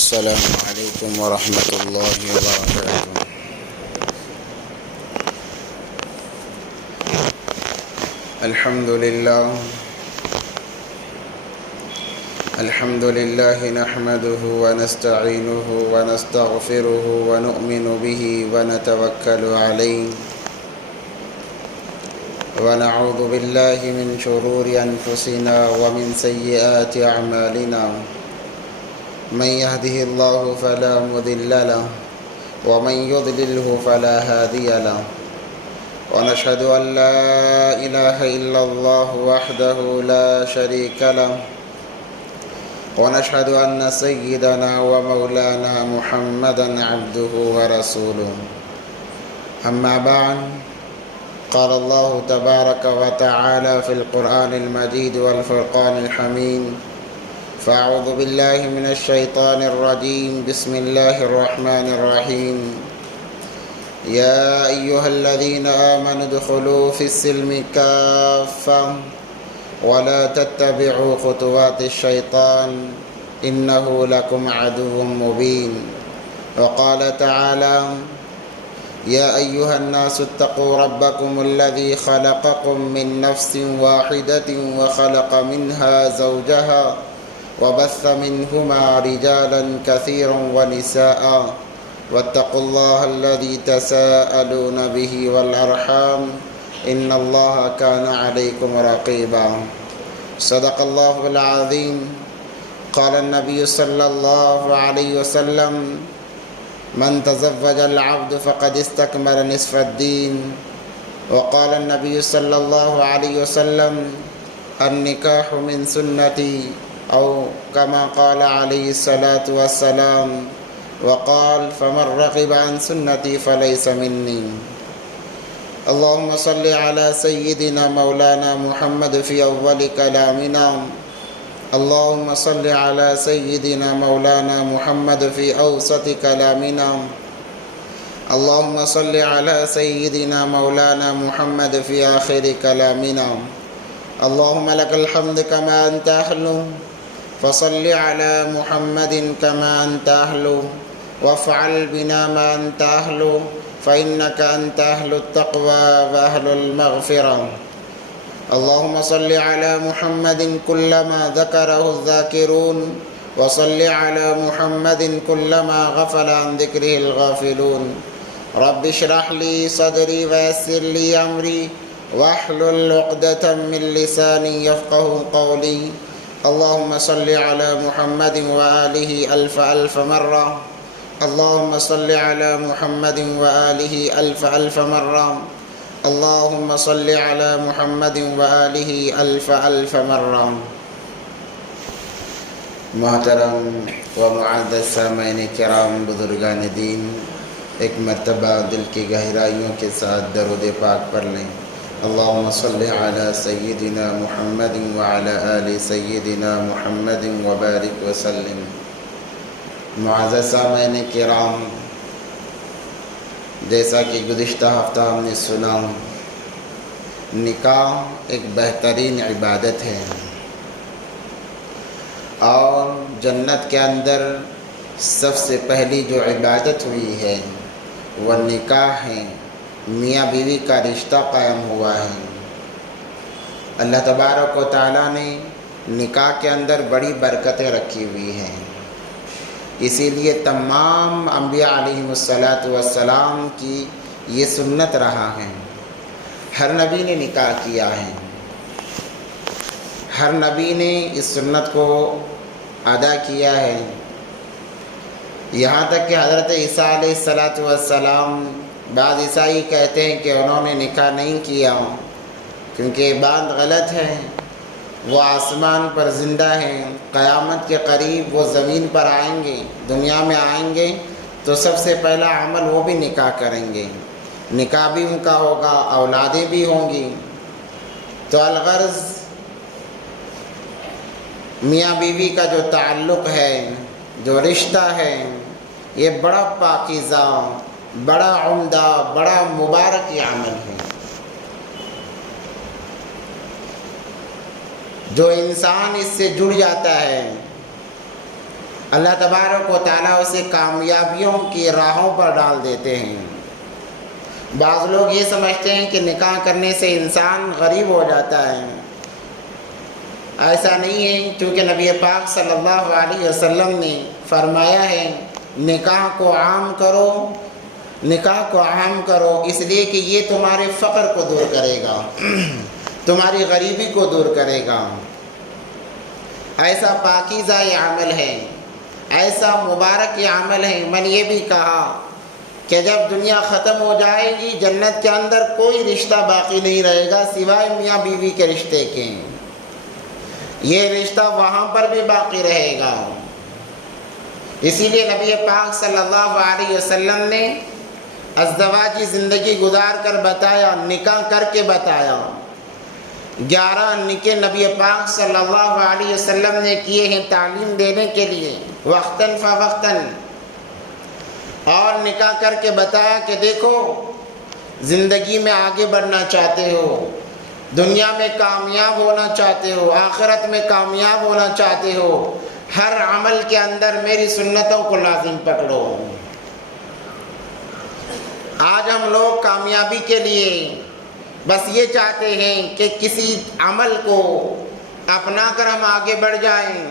السلام علیکم ورحمۃ اللہ وبرکاتہ۔ الحمد للہ نحمده ونستعینه ونستغفره ونؤمن به ونتوکل علیہ ونعوذ باللہ من شرور انفسنا ومن سیئات اعمالنا، من يهده الله فلا مضل له ومن يضلله فلا هادي له، ونشهد أن لا إله إلا الله وحده لا شريك له، ونشهد أن سيدنا ومولانا محمدا عبده ورسوله. أما بعد، قال الله تبارك وتعالى في القرآن المجيد والفرقان الحميد: فأعوذ بالله من الشيطان الرجيم، بسم الله الرحمن الرحيم. يا أيها الذين آمنوا ادخلوا في السلم كافة ولا تتبعوا خطوات الشيطان إنه لكم عدو مبين. وقال تعالى: يا أيها الناس اتقوا ربكم الذي خلقكم من نفس واحدة وخلق منها زوجها وبث منهما رجالا كثيرا ونساء واتقوا الله الذي تساءلون به والأرحام إن الله كان عليكم رقيبا. صدق الله العظيم. قال النبي صلى الله عليه وسلم: من تزوج العبد فقد استكمل نصف الدين. وقال النبي صلى الله عليه وسلم: النكاح من سنتي، أو كما قال عليه الصلاة والسلام. وقال: فمن رغب عن سنتي فليس مني. اللهم صل على سيدنا مولانا محمد في أول كلامنا. اللهم صل على سيدنا مولانا محمد في أوسط كلامنا. اللهم صل على سيدنا مولانا محمد في آخر كلامنا. اللهم لك الحمد كما أنت أهله، فصل على محمد كما أنت أهله، وافعل بنا ما أنت أهله، فإنك أنت أهل التقوى وأهل المغفرة. اللهم صل على محمد كلما ذكره الذاكرون، وصل على محمد كلما غفل عن ذكره الغافلون. رب اشرح لي صدري ويسر لي أمري واحلل عقدة من لساني يفقه قولي. اللهم صل على محمد وآله ألف ألف مرة. اللهم صل على محمد وآله ألف ألف مرة. اللهم صل على محمد وآله ألف ألف مرة. محترم و معزز سامعین کرام، بزرگان دین، ایک مرتبہ دل کی گہرائیوں کے ساتھ درود پاک پڑھ لیں. اللهم صل على سيدنا محمد وعلى آل سيدنا محمد وبارك وسلم. معزز سامعین کرام، جیسا کہ گزشتہ ہفتہ ہم نے سنا، نکاح ایک بہترین عبادت ہے، اور جنت کے اندر سب سے پہلی جو عبادت ہوئی ہے وہ نکاح ہے. میاں بیوی کا رشتہ قائم ہوا ہے. اللہ تبارک و تعالیٰ نے نکاح کے اندر بڑی برکتیں رکھی ہوئی ہیں. اسی لیے تمام انبیاء علیہم السلام کی یہ سنت رہا ہے. ہر نبی نے نکاح کیا ہے، ہر نبی نے اس سنت کو ادا کیا ہے. یہاں تک کہ حضرت عیسیٰ علیہ السلام، بعض عیسائی کہتے ہیں کہ انہوں نے نکاح نہیں کیا کیونکہ یہ بات غلط ہے. وہ آسمان پر زندہ ہیں، قیامت کے قریب وہ زمین پر آئیں گے، دنیا میں آئیں گے تو سب سے پہلا عمل وہ بھی نکاح کریں گے. نکاح بھی ان کا ہوگا، اولادیں بھی ہوں گی. تو الغرض میاں بیوی کا جو تعلق ہے، جو رشتہ ہے، یہ بڑا پاکیزہ، بڑا عمدہ، بڑا مبارک عمل ہے. جو انسان اس سے جڑ جاتا ہے اللہ تبارک و تعالیٰ اسے کامیابیوں کی راہوں پر ڈال دیتے ہیں۔ بعض لوگ یہ سمجھتے ہیں کہ نکاح کرنے سے انسان غریب ہو جاتا ہے۔ ایسا نہیں ہے، چونکہ نبی پاک صلی اللہ علیہ وسلم نے فرمایا ہے نکاح کو عام کرو، نکاح کو عام کرو، اس لیے کہ یہ تمہارے فقر کو دور کرے گا، تمہاری غریبی کو دور کرے گا۔ ایسا پاکیزہ یہ عمل ہے، ایسا مبارک یہ عمل ہے۔ میں نے یہ بھی کہا کہ جب دنیا ختم ہو جائے گی جنت کے اندر کوئی رشتہ باقی نہیں رہے گا سوائے میاں بیوی کے رشتے کے، یہ رشتہ وہاں پر بھی باقی رہے گا۔ اسی لیے نبی پاک صلی اللہ علیہ وسلم نے ازدواجی زندگی گزار کر بتایا، نکاح کر کے بتایا۔ 11 نکاح نبی پاک صلی اللہ علیہ وسلم نے کیے ہیں تعلیم دینے کے لیے، وقتاً فوقتاً، اور نکاح کر کے بتایا کہ دیکھو زندگی میں آگے بڑھنا چاہتے ہو، دنیا میں کامیاب ہونا چاہتے ہو، آخرت میں کامیاب ہونا چاہتے ہو، ہر عمل کے اندر میری سنتوں کو لازم پکڑو۔ آج ہم لوگ کامیابی کے لیے بس یہ چاہتے ہیں کہ کسی عمل کو اپنا کر ہم آگے بڑھ جائیں،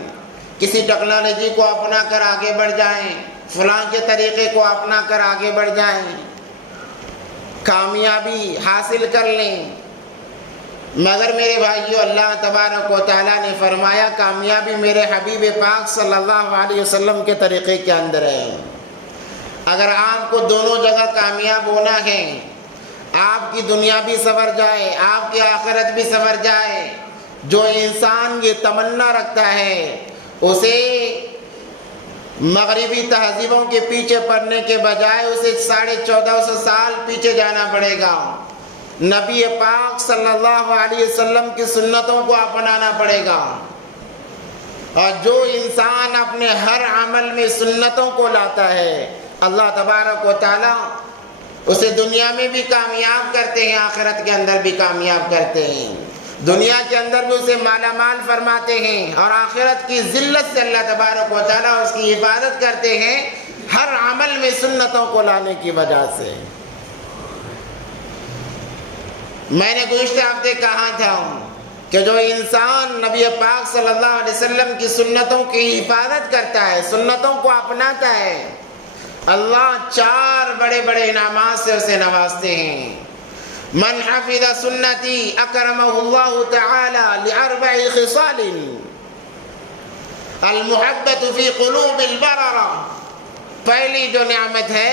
کسی ٹیکنالوجی کو اپنا کر آگے بڑھ جائیں، فلاں کے طریقے کو اپنا کر آگے بڑھ جائیں، کامیابی حاصل کر لیں۔ مگر میرے بھائیو، اللہ تبارک و تعالیٰ نے فرمایا کامیابی میرے حبیب پاک صلی اللہ علیہ وسلم کے طریقے کے اندر ہے۔ اگر آپ کو دونوں جگہ کامیاب ہونا ہے، آپ کی دنیا بھی سنور جائے، آپ کی آخرت بھی سنور جائے، جو انسان یہ تمنا رکھتا ہے اسے مغربی تہذیبوں کے پیچھے پڑنے کے بجائے اسے 1450 سال پیچھے جانا پڑے گا، نبی پاک صلی اللہ علیہ وسلم کی سنتوں کو اپنانا پڑے گا۔ اور جو انسان اپنے ہر عمل میں سنتوں کو لاتا ہے اللہ تبارک و تعالیٰ اسے دنیا میں بھی کامیاب کرتے ہیں، آخرت کے اندر بھی کامیاب کرتے ہیں۔ دنیا کے اندر بھی اسے مالا مال فرماتے ہیں، اور آخرت کی ذلت سے اللہ تبارک و تعالیٰ اس کی حفاظت کرتے ہیں ہر عمل میں سنتوں کو لانے کی وجہ سے۔ میں نے گزشتہ ہفتے کہا تھا کہ جو انسان نبی پاک صلی اللہ علیہ وسلم کی سنتوں کی حفاظت کرتا ہے، سنتوں کو اپناتا ہے، اللہ 4 بڑے بڑے انعامات سے اسے نوازتے ہیں۔ من حفظ سنتی اکرمہ اللہ تعالی ل4 خصال، المحبت فی قلوب البررہ۔ پہلی جو نعمت ہے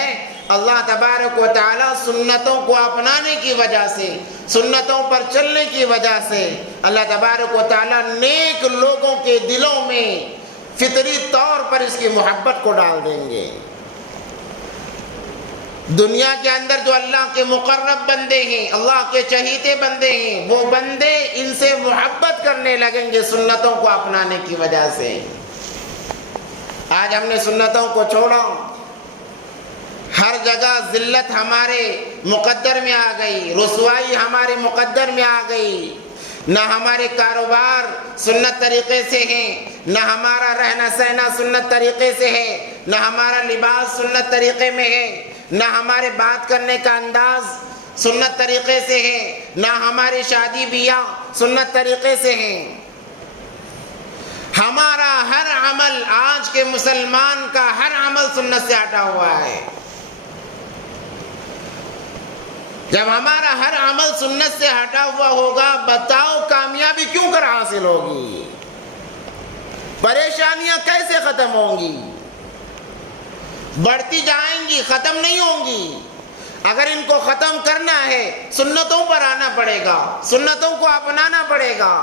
اللہ تبارک و تعالیٰ سنتوں کو اپنانے کی وجہ سے، سنتوں پر چلنے کی وجہ سے اللہ تبارک و تعالیٰ نیک لوگوں کے دلوں میں فطری طور پر اس کی محبت کو ڈال دیں گے۔ دنیا کے اندر جو اللہ کے مقرب بندے ہیں، اللہ کے چہیتے بندے ہیں، وہ بندے ان سے محبت کرنے لگیں گے سنتوں کو اپنانے کی وجہ سے۔ آج ہم نے سنتوں کو چھوڑا، ہر جگہ ذلت ہمارے مقدر میں آ گئی، رسوائی ہمارے مقدر میں آ گئی، نہ ہمارے کاروبار سنت طریقے سے ہیں، نہ ہمارا رہنا سہنا سنت طریقے سے ہے، نہ ہمارا لباس سنت طریقے میں ہے، نہ ہمارے بات کرنے کا انداز سنت طریقے سے ہے، نہ ہماری شادی بیاہ سنت طریقے سے ہیں۔ ہمارا ہر عمل، آج کے مسلمان کا ہر عمل سنت سے ہٹا ہوا ہے۔ جب ہمارا ہر عمل سنت سے ہٹا ہوا ہوگا، بتاؤ کامیابی کیوں کر حاصل ہوگی؟ پریشانیاں کیسے ختم ہوں گی؟ بڑھتی جائیں گی، ختم نہیں ہوں گی۔ اگر ان کو ختم کرنا ہے سنتوں پر آنا پڑے گا، سنتوں کو اپنانا پڑے گا۔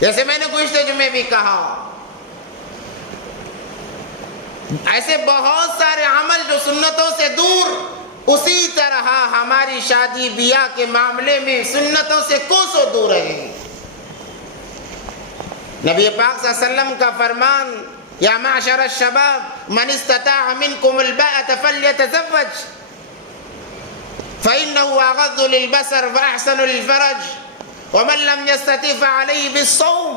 جیسے میں نے گزشتہ جمعے بھی کہا، ایسے بہت سارے عمل جو سنتوں سے دور، اسی طرح ہماری شادی بیاہ کے معاملے میں سنتوں سے کوسوں دور ہیں۔ نبی پاک صلی اللہ علیہ وسلم کا فرمان، یا معشر الشباب من استطاع منکم الباءۃ فلیتزوج فإنه أغض للبصر وأحسن للفرج ومن لم يستطع فعليه بالصوم۔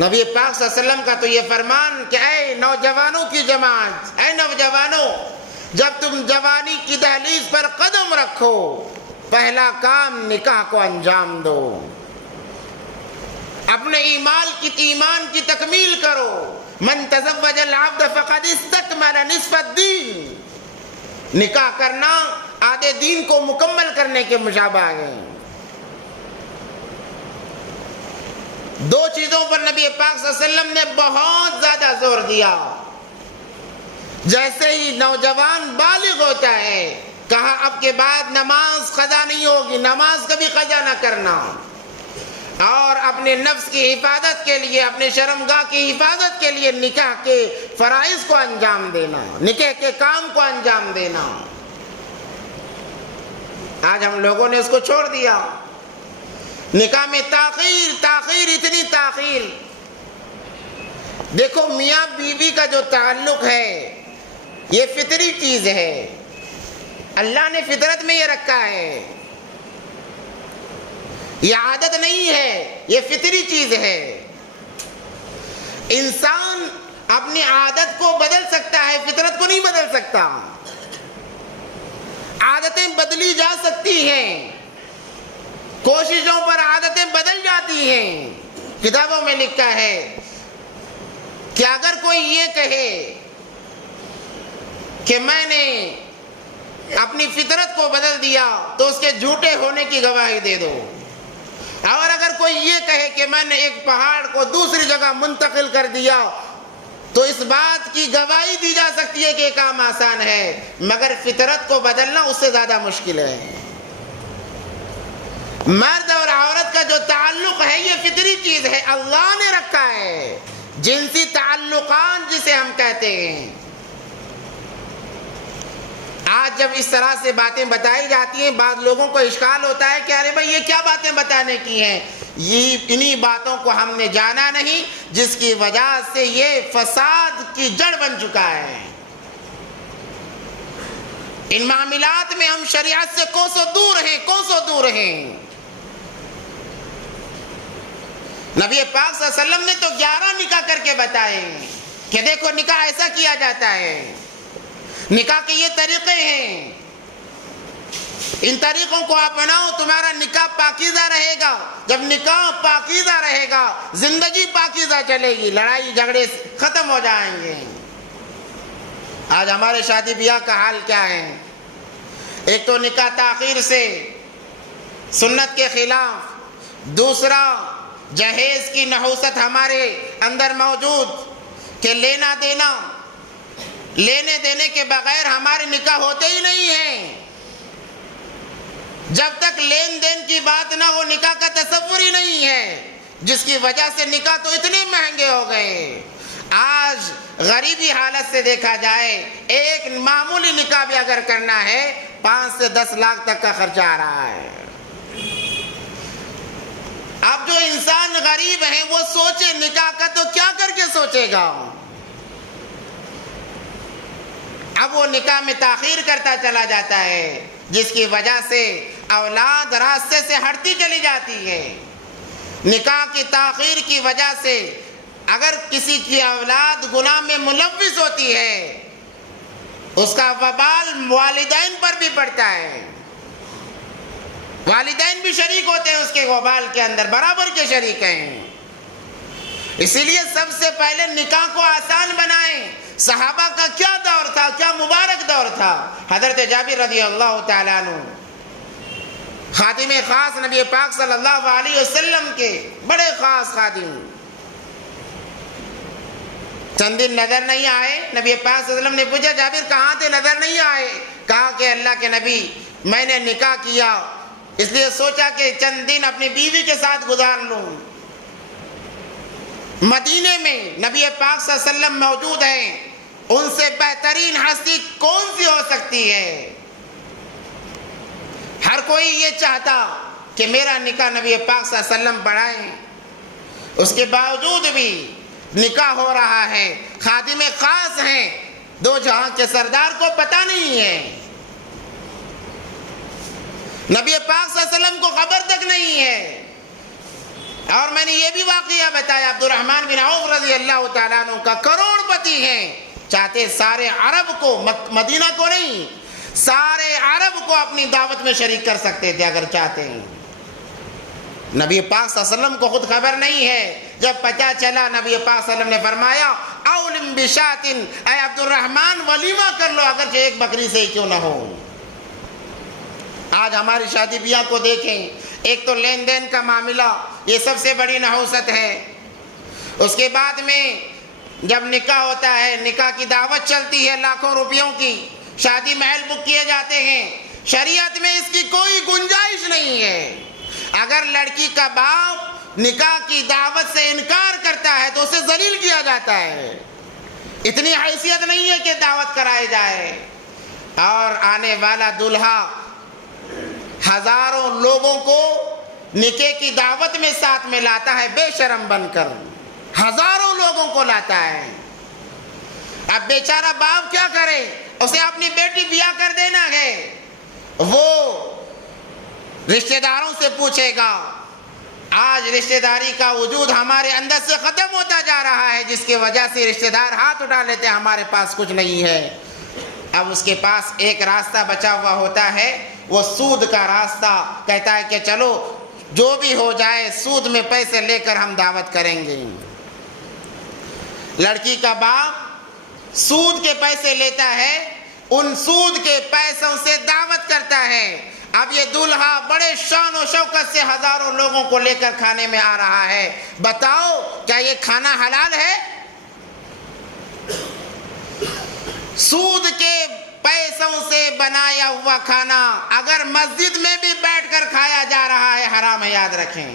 نبی پاک صلی اللہ علیہ وسلم کا تو یہ فرمان کہ اے نوجوانوں کی جماعت، اے نوجوانوں، جب تم جوانی کی دہلیز پر قدم رکھو، پہلا کام نکاح کو انجام دو، اپنے ایمان کی تکمیل کرو۔ من تزوج العبد فقد استکمل نصف الدین، نکاح کرنا آدھے دین کو مکمل کرنے کے مشابہ ہے۔ دو چیزوں پر نبی پاک صلی اللہ علیہ وسلم نے بہت زیادہ زور دیا۔ جیسے ہی نوجوان بالغ ہوتا ہے، کہا اب کے بعد نماز قضا نہیں ہوگی، نماز کبھی قضا نہ کرنا، اور اپنے نفس کی حفاظت کے لیے، اپنے شرمگاہ کی حفاظت کے لیے نکاح کے فرائض کو انجام دینا، نکاح کے کام کو انجام دینا۔ آج ہم لوگوں نے اس کو چھوڑ دیا۔ نکاح میں تاخیر، اتنی تاخیر۔ دیکھو میاں بیوی کا جو تعلق ہے یہ فطری چیز ہے، اللہ نے فطرت میں یہ رکھا ہے، یہ عادت نہیں ہے، یہ فطری چیز ہے۔ انسان اپنی عادت کو بدل سکتا ہے، فطرت کو نہیں بدل سکتا۔ عادتیں بدلی جا سکتی ہیں، کوششوں پر عادتیں بدل جاتی ہیں۔ کتابوں میں لکھا ہے کہ اگر کوئی یہ کہے کہ میں نے اپنی فطرت کو بدل دیا تو اس کے جھوٹے ہونے کی گواہی دے دو، اور اگر کوئی یہ کہے کہ میں نے ایک پہاڑ کو دوسری جگہ منتقل کر دیا تو اس بات کی گواہی دی جا سکتی ہے کہ یہ کام آسان ہے، مگر فطرت کو بدلنا اس سے زیادہ مشکل ہے۔ مرد اور عورت کا جو تعلق ہے یہ فطری چیز ہے، اللہ نے رکھا ہے، جنسی تعلقات جسے ہم کہتے ہیں۔ آج جب اس طرح سے باتیں بتائی جاتی ہیں، بعض لوگوں کو اشکال ہوتا ہے کہ ارے بھائی یہ کیا باتیں بتانے کی ہیں، یہ انہی باتوں کو ہم نے جانا نہیں جس کی وجہ سے یہ فساد کی جڑ بن چکا ہے۔ ان معاملات میں ہم شریعت سے کوسوں دور ہیں۔ نبی پاک صلی اللہ علیہ وسلم نے تو 11 نکاح کر کے بتائے کہ دیکھو نکاح ایسا کیا جاتا ہے، نکاح کے یہ طریقے ہیں، ان طریقوں کو اپناؤ، تمہارا نکاح پاکیزہ رہے گا۔ جب نکاح پاکیزہ رہے گا زندگی پاکیزہ چلے گی، لڑائی جھگڑے ختم ہو جائیں گے۔ آج ہمارے شادی بیاہ کا حال کیا ہے؟ ایک تو نکاح تاخیر سے، سنت کے خلاف، دوسرا جہیز کی نحوست ہمارے اندر موجود کہ لینے دینے کے بغیر ہمارے نکاح ہوتے ہی نہیں ہیں۔ جب تک لین دین کی بات نہ ہو نکاح کا تصور ہی نہیں ہے، جس کی وجہ سے نکاح تو اتنے مہنگے ہو گئے۔ آج غریبی حالت سے دیکھا جائے ایک معمولی نکاح بھی اگر کرنا ہے 5 سے 10 لاکھ تک کا خرچہ آ رہا ہے۔ اب جو انسان غریب ہے وہ سوچے نکاح کا تو کیا کر کے سوچے گا؟ اب وہ نکاح میں تاخیر کرتا چلا جاتا ہے، جس کی وجہ سے اولاد راستے سے ہٹتی چلی جاتی ہے۔ نکاح کی تاخیر کی وجہ سے اگر کسی کی اولاد گناہ میں ملوث ہوتی ہے اس کا وبال والدین پر بھی پڑتا ہے، والدین بھی شریک ہوتے ہیں اس کے وبال کے اندر، برابر کے شریک ہیں۔ اسی لیے سب سے پہلے نکاح کو آسان بنائیں۔ صحابہ کا کیا دور تھا، کیا مبارک دور تھا۔ حضرت جابر رضی اللہ تعالیٰ عنہ خادم خاص نبی پاک صلی اللہ علیہ وسلم کے بڑے خاص خادم، چند دن نظر نہیں آئے۔ نبی پاک صلی اللہ علیہ وسلم نے پوچھا جابر کہاں تھے، نظر نہیں آئے؟ کہا کہ اللہ کے نبی میں نے نکاح کیا، اس لیے سوچا کہ چند دن اپنی بیوی کے ساتھ گزار لوں۔ مدینے میں نبی پاک صلی اللہ علیہ وسلم موجود ہیں، ان سے بہترین ہستی کون سی ہو سکتی ہے؟ ہر کوئی یہ چاہتا کہ میرا نکاح نبی پاک صلی اللہ علیہ وسلم پڑھائیں، اس کے باوجود بھی نکاح ہو رہا ہے۔ خادم خاص ہیں، دو جہاں کے سردار کو پتہ نہیں ہے، نبی پاک صلی اللہ علیہ وسلم کو خبر تک نہیں ہے۔ اور میں نے یہ بھی واقعہ بتایا، عبد الرحمن بن عوف رضی اللہ تعالیٰ عنہ کا کروڑ پتی ہیں، چاہتے سارے عرب کو، مدینہ کو نہیں، سارے عرب کو اپنی دعوت میں شریک کر سکتے تھے اگر چاہتے ہیں۔ نبی پاک صلی اللہ علیہ وسلم کو خود خبر نہیں ہے، جب پتہ چلا نبی پاک صلی اللہ علیہ وسلم نے فرمایا اولم بشاتن، اے عبد الرحمن ولیمہ کر لو اگرچہ ایک بکری سے ہی کیوں نہ ہو۔ آج ہماری شادی بیاہ کو دیکھیں، ایک تو لین دین کا معاملہ، یہ سب سے بڑی نحوست ہے۔ اس کے بعد میں جب نکاح ہوتا ہے، نکاح کی دعوت چلتی ہے لاکھوں روپیوں کی، شادی محل بک کیے جاتے ہیں، شریعت میں اس کی کوئی گنجائش نہیں ہے۔ اگر لڑکی کا باپ نکاح کی دعوت سے انکار کرتا ہے تو اسے ذلیل کیا جاتا ہے، اتنی حیثیت نہیں ہے کہ دعوت کرائی جائے۔ اور آنے والا دلہا ہزاروں لوگوں کو نکاح کی دعوت میں ساتھ میں لاتا ہے، بے شرم بن کر ہزاروں لوگوں کو لاتا ہے۔ اب بیچارہ باپ کیا کرے، اسے اپنی بیٹی بیاہ کر دینا ہے، وہ رشتہ داروں سے پوچھے گا۔ آج رشتہ داری کا وجود ہمارے اندر سے ختم ہوتا جا رہا ہے، جس کی وجہ سے رشتہ دار ہاتھ اٹھا لیتے ہیں ہمارے پاس کچھ نہیں ہے۔ اب اس کے پاس ایک راستہ بچا ہوا ہوتا ہے، وہ سود کا راستہ، کہتا ہے کہ چلو جو بھی ہو جائے سود میں پیسے لے کر ہم دعوت کریں گے۔ لڑکی کا باپ سود کے پیسے لیتا ہے، ان سود کے پیسوں سے دعوت کرتا ہے۔ اب یہ دلہا بڑے شان و شوکت سے ہزاروں لوگوں کو لے کر کھانے میں آ رہا ہے، بتاؤ کیا یہ کھانا حلال ہے؟ سود کے پیسوں سے بنایا ہوا کھانا اگر مسجد میں بھی بیٹھ کر کھایا جا رہا ہے حرام ہے، یاد رکھیں۔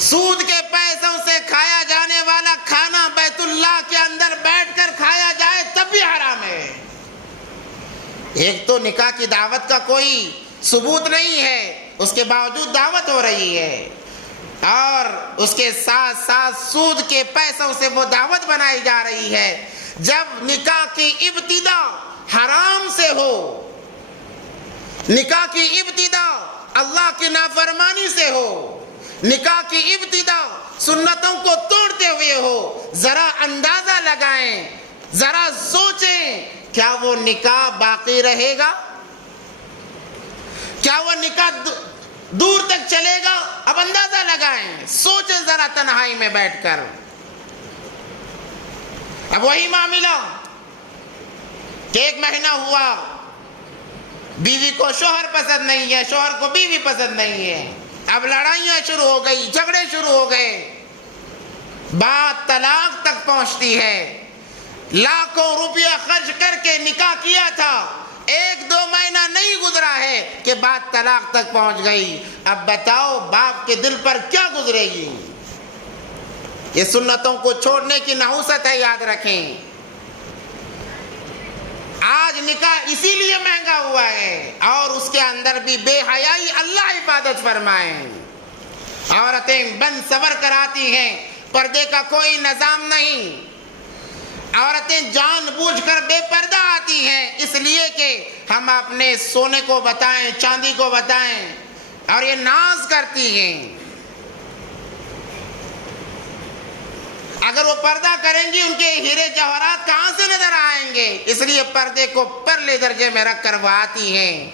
سود کے پیسوں سے کھایا جانے والا کھانا بیت اللہ کے اندر بیٹھ کر کھایا جائے تب بھی حرام ہے۔ ایک تو نکاح کی دعوت کا کوئی ثبوت نہیں ہے، اس کے باوجود دعوت ہو رہی ہے، اور اس کے ساتھ ساتھ سود کے پیسوں سے وہ دعوت بنائی جا رہی ہے۔ جب نکاح کی ابتدا حرام سے ہو، نکاح کی ابتدا اللہ کی نافرمانی سے ہو، نکاح کی ابتدا سنتوں کو توڑتے ہوئے ہو، ذرا اندازہ لگائیں، ذرا سوچیں، کیا وہ نکاح باقی رہے گا؟ کیا وہ نکاح دور تک چلے گا؟ اب اندازہ لگائیں، سوچیں ذرا تنہائی میں بیٹھ کر۔ اب وہی معاملہ کہ ایک مہینہ ہوا، بیوی کو شوہر پسند نہیں ہے، شوہر کو بیوی پسند نہیں ہے، اب لڑائیاں شروع ہو گئی، جھگڑے شروع ہو گئے، بات طلاق تک پہنچتی ہے۔ لاکھوں روپیہ خرچ کر کے نکاح کیا تھا، ایک دو مہینہ نہیں گزرا ہے کہ بات طلاق تک پہنچ گئی۔ اب بتاؤ باپ کے دل پر کیا گزرے گی؟ یہ سنتوں کو چھوڑنے کی نحوست ہے، یاد رکھیں۔ آج نکاح اسی لیے مہنگا ہوا ہے، اور اس کے اندر بھی بے حیائی، اللہ حفاظت فرمائے۔ عورتیں بن سور کر آتی ہیں، پردے کا کوئی نظام نہیں، عورتیں جان بوجھ کر بے پردہ آتی ہیں، اس لیے کہ ہم اپنے سونے کو بتائیں، چاندی کو بتائیں، اور یہ ناز کرتی ہیں۔ اگر وہ پردہ کریں گی ان کے ہیرے جواہرات کہاں سے نظر آئیں گے؟ اس لیے پردے کو پرلے درجے میں رکھ کر وہ آتی ہیں۔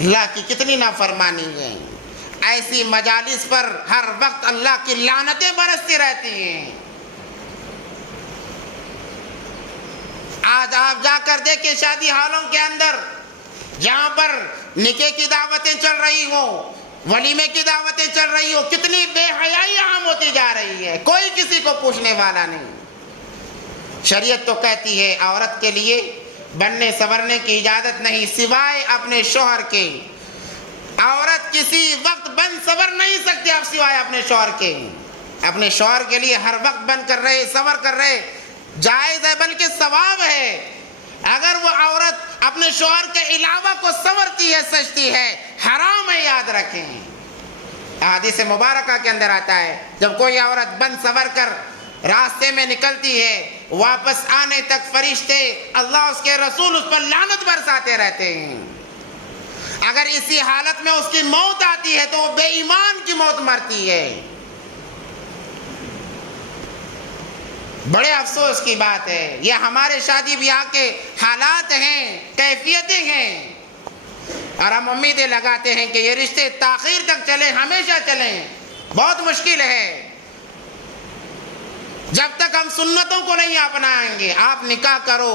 اللہ کی کتنی نافرمانی ہے، ایسی مجالس پر ہر وقت اللہ کی لعنتیں برستی رہتی ہیں۔ آج آپ جا کر دیکھیں شادی ہالوں کے اندر، جہاں پر نکاح کی دعوتیں چل رہی ہوں، ولیمے کی دعوتیں چل رہی ہو، کتنی بے حیائی عام ہوتی جا رہی ہے، کوئی کسی کو پوچھنے والا نہیں۔ شریعت تو کہتی ہے عورت کے لیے بننے سورنے کی اجازت نہیں سوائے اپنے شوہر کے۔ عورت کسی وقت بن سور نہیں سکتی اب سوائے اپنے شوہر کے۔ اپنے شوہر کے لیے ہر وقت بن کر رہے، سور کر رہے، جائز ہے بلکہ ثواب ہے۔ اگر وہ عورت اپنے شوہر کے علاوہ کو سنورتی ہے، سجتی ہے، حرام ہے، یاد رکھیں۔ حدیث مبارکہ کے اندر آتا ہے جب کوئی عورت بن سور کر راستے میں نکلتی ہے، واپس آنے تک فرشتے، اللہ اس کے رسول اس پر لعنت برساتے رہتے ہیں۔ اگر اسی حالت میں اس کی موت آتی ہے تو وہ بے ایمان کی موت مرتی ہے۔ بڑے افسوس کی بات ہے، یہ ہمارے شادی بیاہ کے حالات ہیں، کیفیتیں ہیں، اور ہم امیدیں لگاتے ہیں کہ یہ رشتے تاخیر تک چلیں، ہمیشہ چلیں۔ بہت مشکل ہے جب تک ہم سنتوں کو نہیں اپنائیں گے۔ آپ نکاح کرو،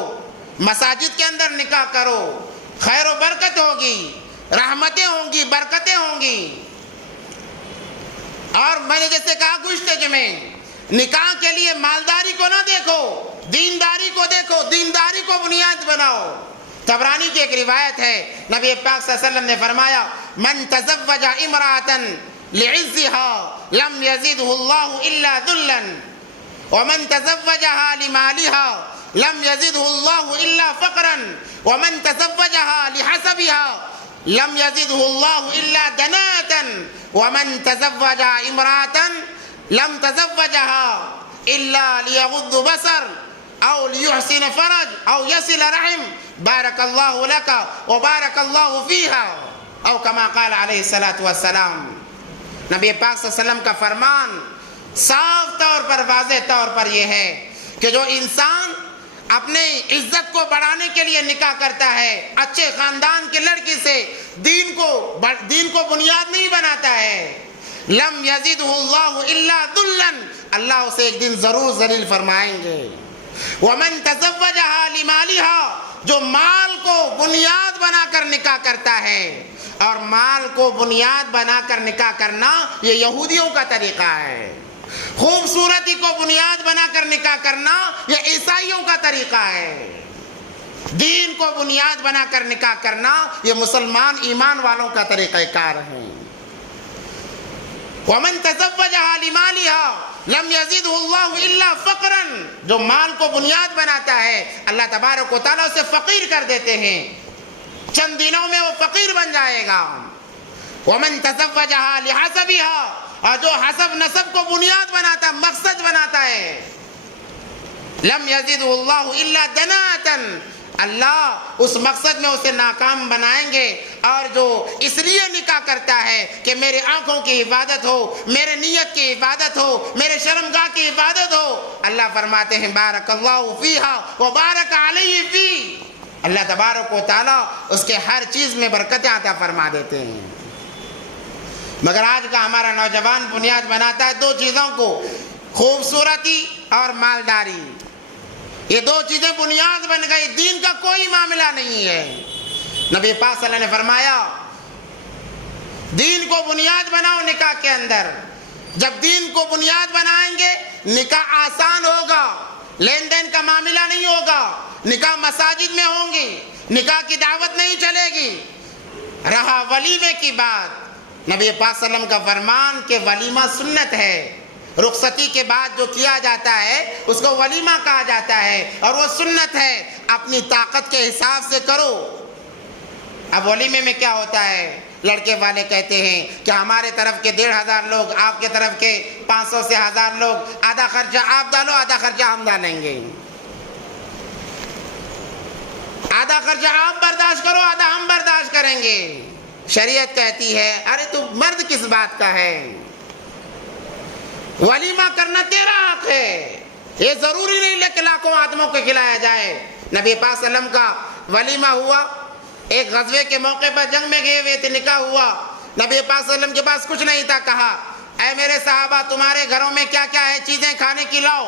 مساجد کے اندر نکاح کرو، خیر و برکت ہوگی، رحمتیں ہوں گی، برکتیں ہوں گی۔ اور میں نے جیسے کہا گزشتہ جمعے، نکاح کے لیے مالداری کو نہ دیکھو، دینداری کو دیکھو، دینداری کو بنیاد بناؤ۔ طبرانی کی ایک روایت ہے، نبی پاک صلی اللہ علیہ وسلم نے فرمایا من تزوج امرأة لعزها لم يزده الله الا ذلا ومن تزوجها لمالها لم يزده الله الا فقرا ومن تزوجها لحسبها لم يزده الله الا دناءة ومن تزوج امرأة لم تزوجها الا ليغض بصر او ليحسن فرج او يصل رحم بارك الله لك وبارك الله فيها او كما قال عليه الصلاة والسلام۔ نبی پاک صلی اللہ علیہ وسلم کا فرمان صاف طور پر، واضح طور پر یہ ہے کہ جو انسان اپنے عزت کو بڑھانے کے لیے نکاح کرتا ہے اچھے خاندان کی لڑکی سے، دین کو بنیاد نہیں بناتا ہے، لم یزدہ اللہ الا ذلا، اللہ اسے ایک دن ضرور ذلیل فرمائیں گے۔ ومن تزوجها لمالها، جو مال کو بنیاد بنا کر نکاح کرتا ہے، اور مال کو بنیاد بنا کر نکاح کرنا یہ یہودیوں کا طریقہ ہے، خوبصورتی کو بنیاد بنا کر نکاح کرنا یہ عیسائیوں کا طریقہ ہے، دین کو بنیاد بنا کر نکاح کرنا یہ مسلمان ایمان والوں کا طریقہ کار ہے۔ ومن تزوجها لمالها لم يزده الله الا فقرا، جو مال کو بنیاد بناتا ہے اللہ تبارک و تعالیٰ اسے فقیر کر دیتے ہیں، چند دنوں میں وہ فقیر بن جائے گا۔ ومن تزوجها لحسبها، اور جو حسب نسب کو بنیاد بناتا، مقصد بناتا ہے، لم يزده الله الا دناءة، اللہ اس مقصد میں اسے ناکام بنائیں گے۔ اور جو اس لیے نکاح کرتا ہے کہ میرے آنکھوں کی عبادت ہو، میرے نیت کی عبادت ہو، میرے شرمگاہ کی عبادت ہو، اللہ فرماتے ہیں بارک اللہ فیہا وبارک علیہ فی، اللہ تبارک و تعالیٰ اس کے ہر چیز میں برکتیں عطا فرما دیتے ہیں۔ مگر آج کا ہمارا نوجوان بنیاد بناتا ہے دو چیزوں کو، خوبصورتی اور مالداری، یہ دو چیزیں بنیاد بن گئی، دین کا کوئی معاملہ نہیں ہے۔ نبی پاک صلی اللہ علیہ وسلم نے فرمایا دین کو بنیاد بناؤ نکاح کے اندر، جب دین کو بنیاد بنائیں گے نکاح آسان ہوگا، لین دین کا معاملہ نہیں ہوگا، نکاح مساجد میں ہوں گی، نکاح کی دعوت نہیں چلے گی۔ رہا ولیمے کی بات، نبی پاک صلی اللہ علیہ وسلم کا فرمان کہ ولیمہ سنت ہے، رخصتی کے بعد جو کیا جاتا ہے اس کو ولیمہ کہا جاتا ہے، اور وہ سنت ہے، اپنی طاقت کے حساب سے کرو۔ اب ولیمے میں کیا ہوتا ہے، لڑکے والے کہتے ہیں کہ ہمارے طرف کے 1500 لوگ، آپ کے طرف کے 500 سے 1000 لوگ، آدھا خرچہ آپ ڈالو آدھا خرچہ ہم ڈالیں گے، آدھا خرچہ آپ برداشت کرو آدھا ہم برداشت کریں گے۔ شریعت کہتی ہے ارے تو مرد کس بات کا ہے، ولیمہ کرنا تیرا حق ہے، یہ ضروری نہیں کہ لاکھوں آدموں کو کھلایا جائے۔ نبی پاک صلی اللہ علیہ وسلم کا ولیمہ ہوا، ایک غزوے کے موقع پر جنگ میں گئے ہوئے تھے، نکاح ہوا، نبی پاک صلی اللہ علیہ وسلم کے پاس کچھ نہیں تھا، کہا اے میرے صحابہ تمہارے گھروں میں کیا کیا ہے چیزیں کھانے کی لاؤ۔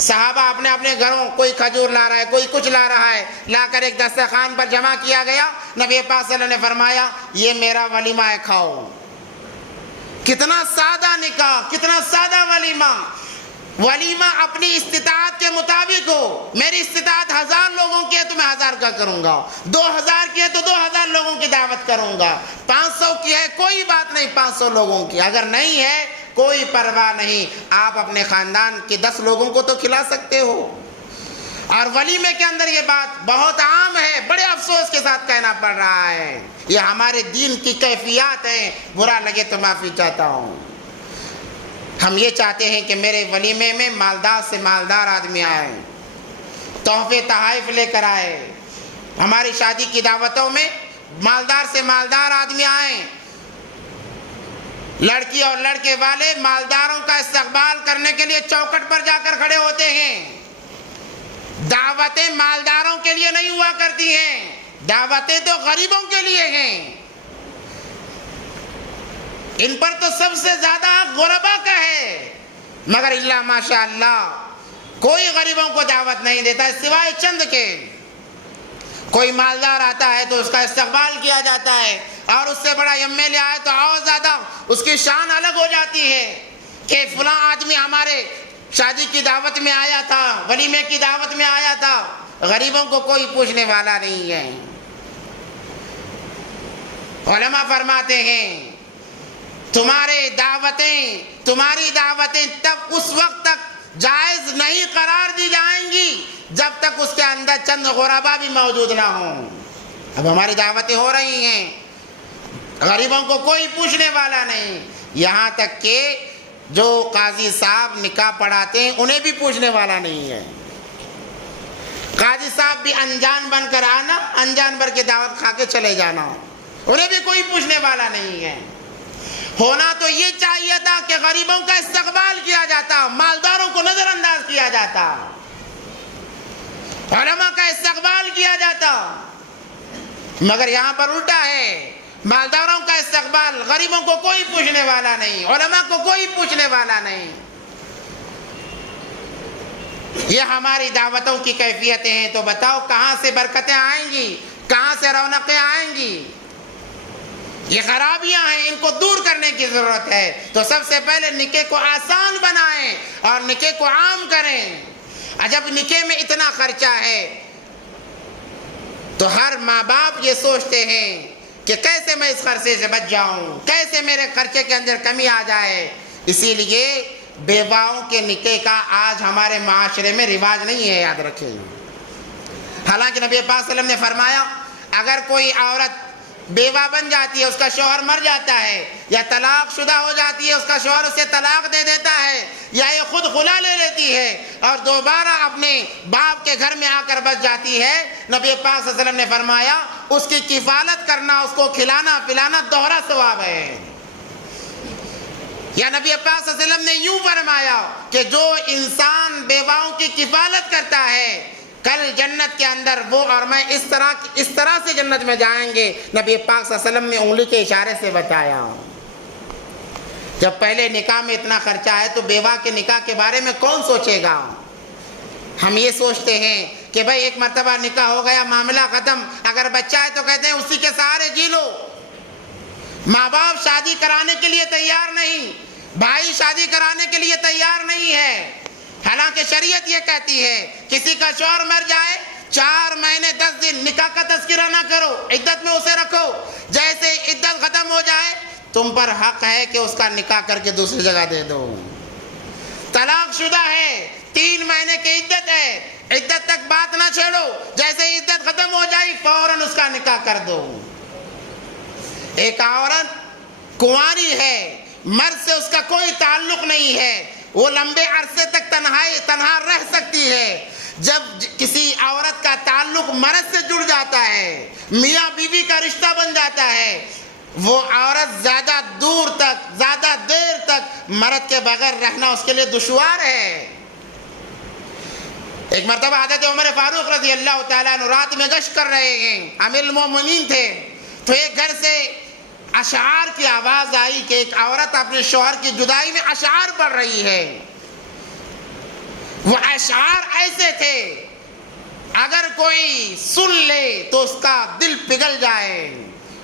صحابہ اپنے اپنے گھروں، کوئی کھجور لا رہا ہے، کوئی کچھ لا رہا ہے، لا کر ایک دسترخوان پر جمع کیا گیا۔ نبی پاک صلی اللہ علیہ وسلم نے فرمایا یہ میرا ولیمہ ہے، کھاؤ۔ کتنا سادہ نکاح، کتنا سادہ ولیمہ، ولیمہ اپنی استطاعت کے مطابق ہو، میری استطاعت 1000 لوگوں کی ہے تو میں 1000 کا کروں گا، 2000 کی ہے تو 2000 لوگوں کی دعوت کروں گا، 500 کی ہے کوئی بات نہیں 500 لوگوں کی، اگر نہیں ہے کوئی پرواہ نہیں، آپ اپنے خاندان کے 10 لوگوں کو تو کھلا سکتے ہو۔ اور ولیمے کے اندر یہ بات بہت عام ہے، بڑے افسوس کے ساتھ کہنا پڑ رہا ہے، یہ ہمارے دین کی کیفیات ہیں، برا لگے تو معافی چاہتا ہوں۔ ہم یہ چاہتے ہیں کہ میرے ولیمے میں مالدار سے مالدار آدمی آئے، تحفے تحائف لے کر آئے، ہماری شادی کی دعوتوں میں مالدار سے مالدار آدمی آئیں، لڑکی اور لڑکے والے مالداروں کا استقبال کرنے کے لیے چوکھٹ پر جا کر کھڑے ہوتے ہیں۔ دعوتیں مالداروں کے لیے نہیں ہوا کرتی ہیں، دعوتیں تو غریبوں کے لیے ہیں۔ ان پر تو سب سے زیادہ غربا کا ہے، مگر اللہ ماشاء اللہ کوئی غریبوں کو دعوت نہیں دیتا سوائے چند کے۔ کوئی مالدار آتا ہے تو اس کا استقبال کیا جاتا ہے، اور اس سے بڑا ایم ایل اے آئے تو اور زیادہ اس کی شان الگ ہو جاتی ہے کہ فلاں آدمی ہمارے شادی کی دعوت میں آیا تھا، ولیمے کی دعوت میں آیا تھا۔ غریبوں کو کوئی پوچھنے والا نہیں ہے۔ علماء فرماتے ہیں تمہاری دعوتیں تب اس وقت تک جائز نہیں قرار دی جائیں گی جب تک اس کے اندر چند غربا بھی موجود نہ ہوں۔ اب ہماری دعوتیں ہو رہی ہیں، غریبوں کو کوئی پوچھنے والا نہیں، یہاں تک کہ جو قاضی صاحب نکاح پڑھاتے ہیں انہیں بھی پوچھنے والا نہیں ہے۔ قاضی صاحب بھی انجان بن کر آنا، انجان بھر کے دعوت کھا کے چلے جانا، انہیں بھی کوئی پوچھنے والا نہیں ہے۔ ہونا تو یہ چاہیے تھا کہ غریبوں کا استقبال کیا جاتا، مالداروں کو نظر انداز کیا جاتا، علماء کا استقبال کیا جاتا، مگر یہاں پر الٹا ہے، مالداروں کا استقبال، غریبوں کو کوئی پوچھنے والا نہیں، علماء کو کوئی پوچھنے والا نہیں۔ یہ ہماری دعوتوں کی کیفیتیں ہیں، تو بتاؤ کہاں سے برکتیں آئیں گی، کہاں سے رونقیں آئیں گی؟ یہ خرابیاں ہیں، ان کو دور کرنے کی ضرورت ہے۔ تو سب سے پہلے نکاح کو آسان بنائیں اور نکاح کو عام کریں۔ جب نکاح میں اتنا خرچہ ہے تو ہر ماں باپ یہ سوچتے ہیں کہ کیسے میں اس خرچے سے بچ جاؤں، کیسے میرے خرچے کے اندر کمی آ جائے۔ اسی لیے بیواؤں کے نکاح کا آج ہمارے معاشرے میں رواج نہیں ہے، یاد رکھیں۔ حالانکہ نبی پاک صلی اللہ علیہ وسلم نے فرمایا اگر کوئی عورت بیوہ بن جاتی ہے، اس کا شوہر مر جاتا ہے، یا طلاق شدہ ہو جاتی ہے، اس کا شوہر اسے طلاق دے دیتا ہے، یا یہ خود خلا لے لیتی ہے اور دوبارہ اپنے باپ کے گھر میں آ کر بس جاتی ہے، نبی پاک صلی اللہ علیہ وسلم نے فرمایا اس کی کفالت کرنا، اس کو کھلانا پلانا دوہرا ثواب ہے۔ یا نبی پاک صلی اللہ علیہ وسلم نے یوں فرمایا کہ جو انسان بیواؤں کی کفالت کرتا ہے کل جنت کے اندر وہ اور میں اس طرح سے جنت میں جائیں گے۔ نبی پاک صلی اللہ علیہ وسلم نے انگلی کے اشارے سے بتایا۔ جب پہلے نکاح میں اتنا خرچہ ہے تو بیوہ کے نکاح کے بارے میں کون سوچے گا؟ ہم یہ سوچتے ہیں کہ بھائی ایک مرتبہ نکاح ہو گیا، معاملہ ختم، اگر بچہ ہے تو کہتے ہیں اسی کے سہارے جی لو۔ ماں باپ شادی کرانے کے لیے تیار نہیں، بھائی شادی کرانے کے لیے تیار نہیں ہے، حالانکہ شریعت یہ کہتی ہے کسی کا شوہر مر جائے 4 مہینے 10 دن نکاح کا تذکرہ نہ کرو، عدت میں اسے رکھو، جیسے عدت ختم ہو جائے تم پر حق ہے کہ اس کا نکاح کر کے دوسری جگہ دے دو۔ طلاق شدہ ہے 3 مہینے کی عدت ہے، عدت تک بات نہ چھیڑو، جیسے عدت ختم ہو جائے فوراً اس کا نکاح کر دو۔ ایک عورت کنواری ہے، مرد سے اس کا کوئی تعلق نہیں ہے، وہ لمبے عرصے تک تنہا رہ سکتی ہے۔ جب کسی عورت کا تعلق مرد سے جڑ جاتا ہے، میاں بیوی کا رشتہ بن جاتا ہے، وہ عورت زیادہ دور تک، زیادہ دیر تک مرد کے بغیر رہنا اس کے لیے دشوار ہے۔ ایک مرتبہ حضرت عمر فاروق رضی اللہ تعالیٰ عنہ رات میں گشت کر رہے ہیں، امیر المومنین تھے، تو ایک گھر سے اشعار کی آواز آئی کہ ایک عورت اپنے شوہر کی جدائی میں اشعار پڑھ رہی ہے۔ وہ اشعار ایسے تھے اگر کوئی سن لے تو اس کا دل پگھل جائے۔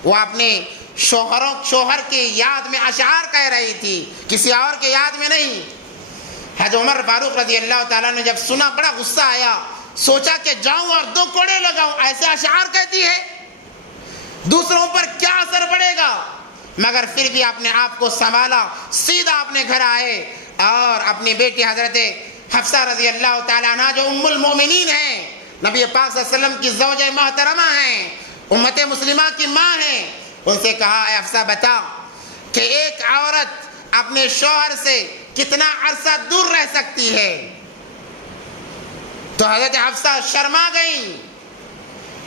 وہ اپنے شوہر کی یاد میں اشعار کہہ رہی تھی، کسی اور کے یاد میں نہیں۔ حضرت عمر فاروق رضی اللہ تعالیٰ نے جب سنا بڑا غصہ آیا، سوچا کہ جاؤں اور 2 کوڑے لگاؤں، ایسے اشعار کہتی ہے، دوسروں پر کیا اثر پڑے گا؟ مگر پھر بھی اپنے آپ کو سنبھالا، سیدھا اپنے گھر آئے اور اپنی بیٹی حضرت حفصہ رضی اللہ تعالیٰ عنہ جو ام المومنین ہیں، نبی پاک صلی اللہ علیہ وسلم کی زوجہ محترمہ ہیں، امت مسلمہ کی ماں ہیں، ان سے کہا اے حفصہ بتا کہ ایک عورت اپنے شوہر سے کتنا عرصہ دور رہ سکتی ہے؟ تو حضرت حفصہ شرما گئیں،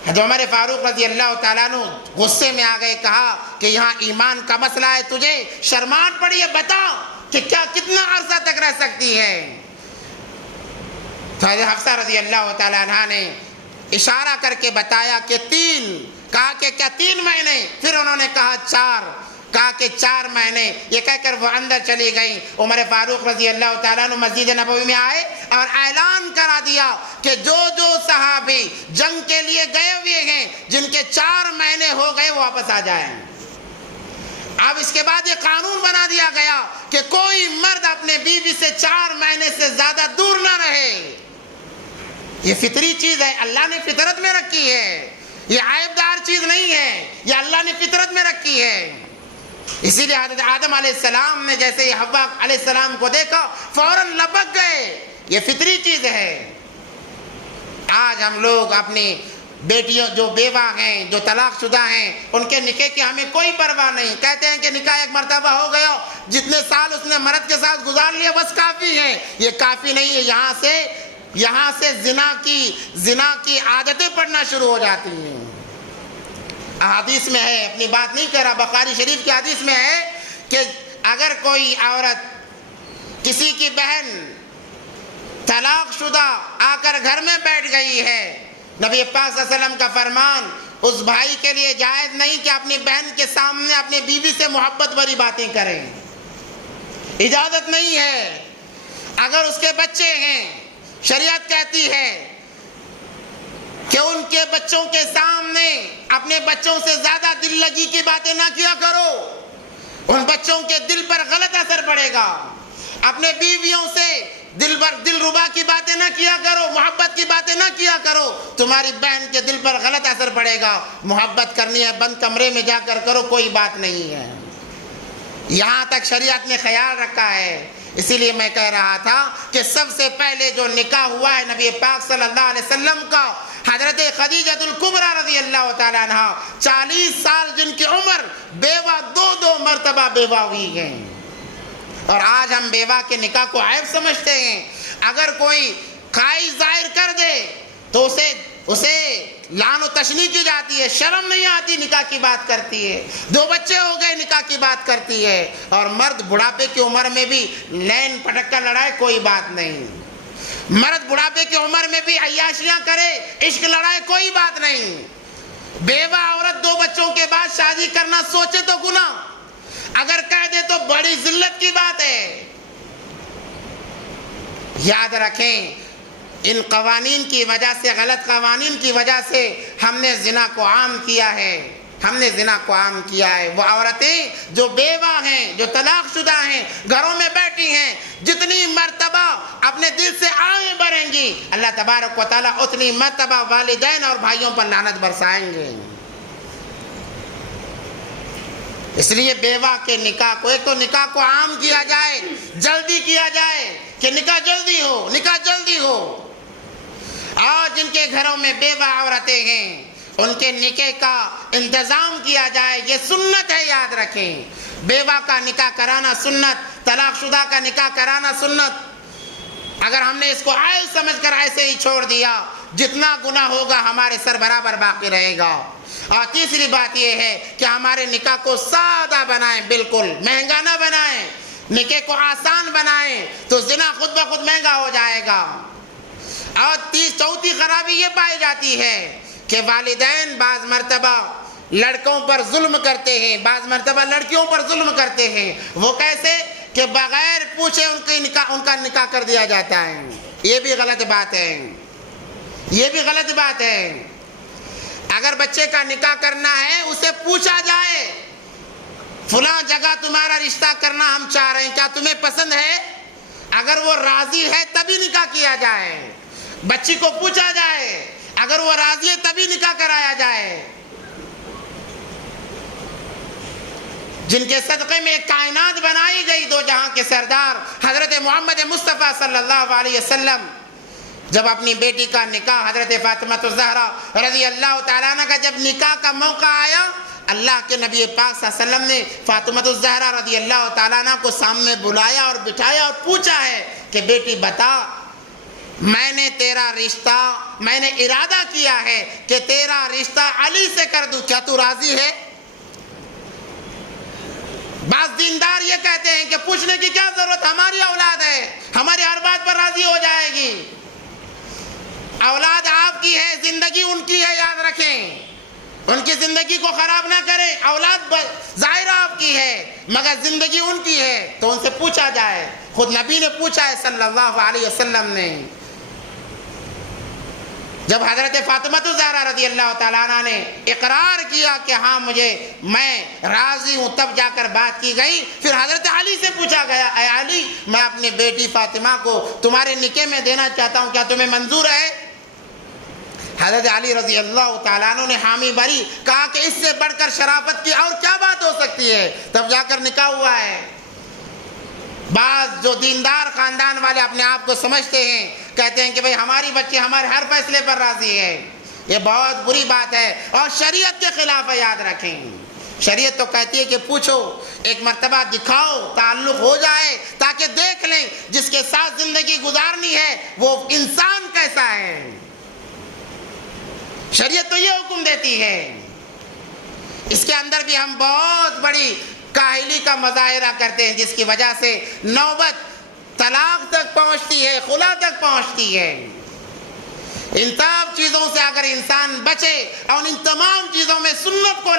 حضرت عمر فاروق رضی اللہ تعالیٰ عنہ غصے میں آ گئے، کہا کہ یہاں ایمان کا مسئلہ ہے، تجھے شرماٹ پڑی ہے، بتا کہ کیا کتنا عرصہ تک رہ سکتی ہے؟ تو حضرت حفصہ رضی اللہ تعالیٰ عنہ نے اشارہ کر کے بتایا کہ 3، کہا کہ کیا 3 مہینے؟ پھر انہوں نے کہا 4، کہا کہ 4 مہینے، یہ کہہ کر وہ اندر چلی گئیں۔ عمر فاروق رضی اللہ تعالیٰ عنہ مسجد نبوی میں آئے اور اعلان کرا دیا کہ جو صحابی جنگ کے لیے گئے ہوئے ہیں، جن کے 4 مہینے ہو گئے، وہ واپس آ جائیں۔ اب اس کے بعد یہ قانون بنا دیا گیا کہ کوئی مرد اپنے بیوی سے 4 مہینے سے زیادہ دور نہ رہے۔ یہ فطری چیز ہے، اللہ نے فطرت میں رکھی ہے، یہ عیب دار چیز نہیں ہے، یہ اللہ نے فطرت میں رکھی ہے۔ اسی لیے حضرت آدم علیہ السلام نے جیسے ہی حوا علیہ السلام کو دیکھا فوراً لپک گئے، یہ فطری چیز ہے۔ آج ہم لوگ اپنی بیٹیوں جو بیوہ ہیں، جو طلاق شدہ ہیں، ان کے نکاح کی ہمیں کوئی پرواہ نہیں، کہتے ہیں کہ نکاح ایک مرتبہ ہو گیا، جتنے سال اس نے مرد کے ساتھ گزار لیا بس کافی ہے۔ یہ کافی نہیں ہے، یہاں سے زنا کی عادتیں پڑنا شروع ہو جاتی ہیں۔ حدیث میں ہے، اپنی بات نہیں کہہ رہا، بخاری شریف کی حدیث میں ہے کہ اگر کوئی عورت کسی کی بہن طلاق شدہ آ کر گھر میں بیٹھ گئی ہے، نبی پاک صلی اللہ علیہ وسلم کا فرمان، اس بھائی کے لیے جائز نہیں کہ اپنی بہن کے سامنے اپنی بیوی سے محبت بھری باتیں کریں، اجازت نہیں ہے۔ اگر اس کے بچے ہیں، شریعت کہتی ہے کہ ان کے بچوں کے سامنے اپنے بچوں سے زیادہ دل لگی کی باتیں نہ کیا کرو، ان بچوں کے دل پر غلط اثر پڑے گا۔ اپنے بیویوں سے دل ربا کی باتیں نہ کیا کرو، محبت کی باتیں نہ کیا کرو، تمہاری بہن کے دل پر غلط اثر پڑے گا۔ محبت کرنی ہے بند کمرے میں جا کر کرو، کوئی بات نہیں ہے۔ یہاں تک شریعت نے خیال رکھا ہے۔ اسی لیے میں کہہ رہا تھا کہ سب سے پہلے جو نکاح ہوا ہے نبی پاک صلی اللہ علیہ وسلم کا، حضرت خدیجہ الکبریٰ رضی اللہ تعالیٰ عنہ، 40 سال جن کی عمر، بیوہ 2 مرتبہ بیوہ ہوئی ہیں۔ اور آج ہم بیوہ کے نکاح کو عیب سمجھتے ہیں۔ اگر کوئی خواہش ظاہر کر دے تو اسے لعن و تشنیع کی جاتی ہے، شرم نہیں آتی، نکاح کی بات کرتی ہے، 2 بچے ہو گئے نکاح کی بات کرتی ہے۔ اور مرد بڑھاپے کی عمر میں بھی لین پٹک کر لڑائے، کوئی بات نہیں۔ مرد بڑھاپے کی عمر میں بھی عیاشیاں کرے، عشق لڑائے، کوئی بات نہیں۔ بیوہ عورت 2 بچوں کے بعد شادی کرنا سوچے تو گناہ، اگر کہہ دے تو بڑی ذلت کی بات ہے۔ یاد رکھیں، ان قوانین کی وجہ سے، غلط قوانین کی وجہ سے ہم نے زنا کو عام کیا ہے، وہ عورتیں جو بیوہ ہیں، جو طلاق شدہ ہیں، گھروں میں بیٹھی ہیں، جتنی مرتبہ اپنے دل سے آگے بڑھیں گی، اللہ تبارک و تعالیٰ اتنی مرتبہ والدین اور بھائیوں پر لعنت برسائیں گے۔ اس لیے بیوہ کے نکاح کو، ایک تو نکاح کو عام کیا جائے، جلدی کیا جائے کہ نکاح جلدی ہو، اور جن کے گھروں میں بیوہ عورتیں ہیں ان کے نکاح کا انتظام کیا جائے، یہ سنت ہے، یاد رکھیں۔ بیوہ کا نکاح کرانا سنت، طلاق شدہ کا نکاح کرانا سنت۔ اگر ہم نے اس کو عیب سمجھ کر ایسے ہی چھوڑ دیا، جتنا گناہ ہوگا ہمارے سر برابر باقی رہے گا۔ اور تیسری بات یہ ہے کہ ہمارے نکاح کو سادہ بنائیں، بالکل مہنگا نہ بنائیں، نکاح کو آسان بنائیں تو زنا خود بخود مہنگا ہو جائے گا۔ اور چوتھی خرابی یہ پائی جاتی ہے کہ والدین بعض مرتبہ لڑکوں پر ظلم کرتے ہیں، بعض مرتبہ لڑکیوں پر ظلم کرتے ہیں۔ وہ کیسے کہ بغیر پوچھے ان کا نکاح کر دیا جاتا ہے۔ یہ بھی غلط بات ہے، اگر بچے کا نکاح کرنا ہے اسے پوچھا جائے، فلاں جگہ تمہارا رشتہ کرنا ہم چاہ رہے ہیں، کیا تمہیں پسند ہے؟ اگر وہ راضی ہے تبھی نکاح کیا جائے، بچی کو پوچھا جائے، اگر وہ راضی ہے تبھی نکاح کرایا جائے۔ جن کے صدقے میں کائنات بنائی گئی، 2 جہاں کے سردار حضرت محمد مصطفیٰ صلی اللہ علیہ وسلم، جب اپنی بیٹی کا نکاح حضرت فاطمہ الزہرا رضی اللہ تعالیٰ عنہ کا جب نکاح کا موقع آیا، اللہ کے نبی پاک صلی اللہ علیہ وسلم نے فاطمہ الزہرا رضی اللہ تعالیٰ عنہ کو سامنے بلایا اور بٹھایا اور پوچھا ہے کہ بیٹی بتا میں نے تیرا رشتہ، میں نے ارادہ کیا ہے کہ تیرا رشتہ علی سے کر دوں، کیا تو راضی ہے؟ بعض دیندار یہ کہتے ہیں کہ پوچھنے کی کیا ضرورت، ہماری اولاد ہے، ہماری ہر بات پر راضی ہو جائے گی۔ اولاد آپ کی ہے، زندگی ان کی ہے، یاد رکھیں، ان کی زندگی کو خراب نہ کریں۔ اولاد ظاہر آپ کی ہے مگر زندگی ان کی ہے، تو ان سے پوچھا جائے۔ خود نبی نے پوچھا ہے صلی اللہ علیہ وسلم نے، جب حضرت فاطمہ الزہرا رضی اللہ تعالیٰ عنہ نے اقرار کیا کہ ہاں میں راضی ہوں، تب جا کر بات کی گئی۔ پھر حضرت علی سے پوچھا گیا، اے علی، میں اپنی بیٹی فاطمہ کو تمہارے نکاح میں دینا چاہتا ہوں، کیا تمہیں منظور ہے؟ حضرت علی رضی اللہ تعالیٰ عنہ نے حامی بھری، کہا کہ اس سے بڑھ کر شرافت کی اور کیا بات ہو سکتی ہے، تب جا کر نکاح ہوا ہے۔ بعض جو دیندار خاندان والے اپنے آپ کو سمجھتے ہیں، کہتے ہیں کہ بھئی ہماری بچی ہمارے ہر فیصلے پر راضی ہے، یہ بہت بری بات ہے اور شریعت کے خلاف ہے، یاد رکھیں۔ شریعت تو کہتی ہے کہ پوچھو، ایک مرتبہ دکھاؤ، تعلق ہو جائے تاکہ دیکھ لیں جس کے ساتھ زندگی گزارنی ہے وہ انسان کیسا ہے۔ شریعت تو یہ حکم دیتی ہے۔ اس کے اندر بھی ہم بہت بڑی کاہلی کا مظاہرہ کرتے ہیں، جس کی وجہ سے نوبت طلاق تک پہنچتی ہے، خلا تک پہنچتی ہے۔ ان تمام چیزوں سے اگر انسان بچے اور ان تمام چیزوں میں سنت کو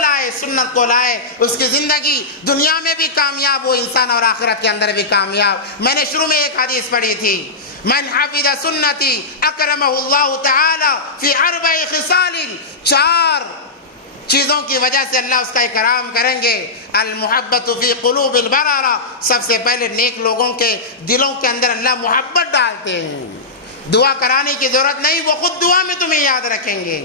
لائے، اس کی زندگی دنیا میں بھی کامیاب ہو انسان اور آخرت کے اندر بھی کامیاب۔ میں نے شروع میں ایک حدیث پڑھی تھی، من حفظ سنتی اکرمہ اللہ تعالی فی 4 خصال، 4 چیزوں کی وجہ سے اللہ اس کا اکرام کریں گے۔ المحبت فی قلوب البررہ، سب سے پہلے نیک لوگوں کے دلوں کے اندر اللہ محبت ڈالتے ہیں، دعا کرانے کی ضرورت نہیں، وہ خود دعا میں تمہیں یاد رکھیں گے۔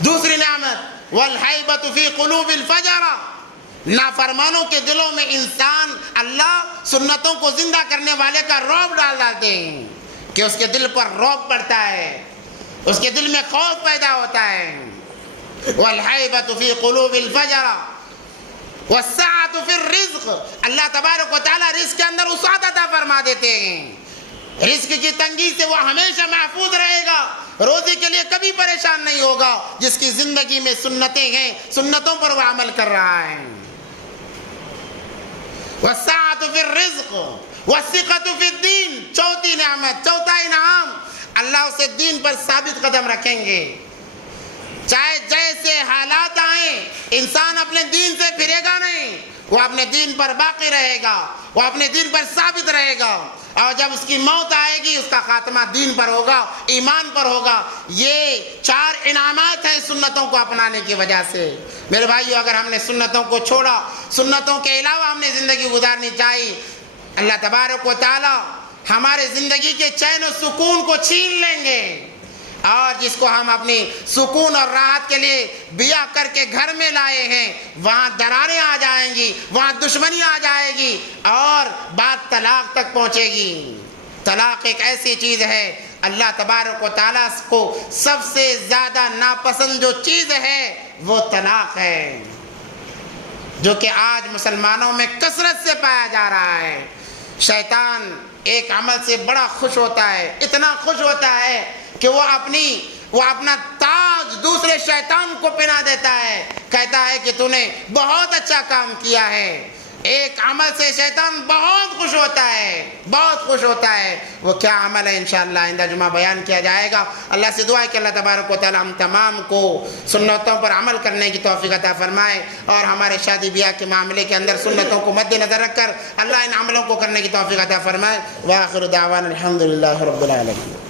دوسری نعمت والحیبۃ فی قلوب الفجرہ، نافرمانوں کے دلوں میں انسان اللہ سنتوں کو زندہ کرنے والے کا رعب ڈال ڈالتے ہیں کہ اس کے دل پر رعب پڑتا ہے، اس کے دل میں خوف پیدا ہوتا ہے۔ والحیبۃ فی قلوب الفجرہ والسعۃ فی الرزق، اللہ تبارک و تعالیٰ رزق کے اندر وسعت عطا فرما دیتے ہیں، رزق کی تنگی سے وہ ہمیشہ محفوظ رہے گا، روزی کے لیے کبھی پریشان نہیں ہوگا، جس کی زندگی میں سنتیں ہیں، سنتوں پر وہ عمل کر رہا ہے۔ والسعۃ فی الرزق والثقۃ فی الدین، چوتھی نعمت، چوتھا انعام، اللہ اسے دین پر ثابت قدم رکھیں گے، چاہے جیسے حالات آئیں، انسان اپنے دین سے پھرے گا نہیں، وہ اپنے دین پر باقی رہے گا، وہ اپنے دین پر ثابت رہے گا، اور جب اس کی موت آئے گی اس کا خاتمہ دین پر ہوگا، ایمان پر ہوگا۔ یہ 4 انعامات ہیں سنتوں کو اپنانے کی وجہ سے۔ میرے بھائیو، اگر ہم نے سنتوں کو چھوڑا، سنتوں کے علاوہ ہم نے زندگی گزارنی چاہیے، اللہ تبارک و تعالی ہمارے زندگی کے چین و سکون کو چھین لیں گے، اور جس کو ہم اپنی سکون اور راحت کے لیے بیاہ کر کے گھر میں لائے ہیں، وہاں دراریں آ جائیں گی، وہاں دشمنی آ جائے گی، اور بات طلاق تک پہنچے گی۔ طلاق ایک ایسی چیز ہے، اللہ تبارک و تعالیٰ کو سب سے زیادہ ناپسند جو چیز ہے وہ طلاق ہے، جو کہ آج مسلمانوں میں کثرت سے پایا جا رہا ہے۔ شیطان ایک عمل سے بڑا خوش ہوتا ہے، اتنا خوش ہوتا ہے کہ وہ اپنا تاج دوسرے شیطان کو پہنا دیتا ہے، کہتا ہے کہ تو نے بہت اچھا کام کیا ہے۔ ایک عمل سے شیطان بہت خوش ہوتا ہے، بہت خوش ہوتا ہے۔ وہ کیا عمل ہے انشاءاللہ آئندہ جمعہ بیان کیا جائے گا۔ اللہ سے دعا ہے کہ اللہ تبارک و تعالی ہم تمام کو سنتوں پر عمل کرنے کی توفیق عطا فرمائے، اور ہمارے شادی بیاہ کے معاملے کے اندر سنتوں کو مد نظر رکھ کر اللہ ان عملوں کو کرنے کی توفیق عطا فرمائے۔ وآخر دعوانا الحمدللہ رب العالمین۔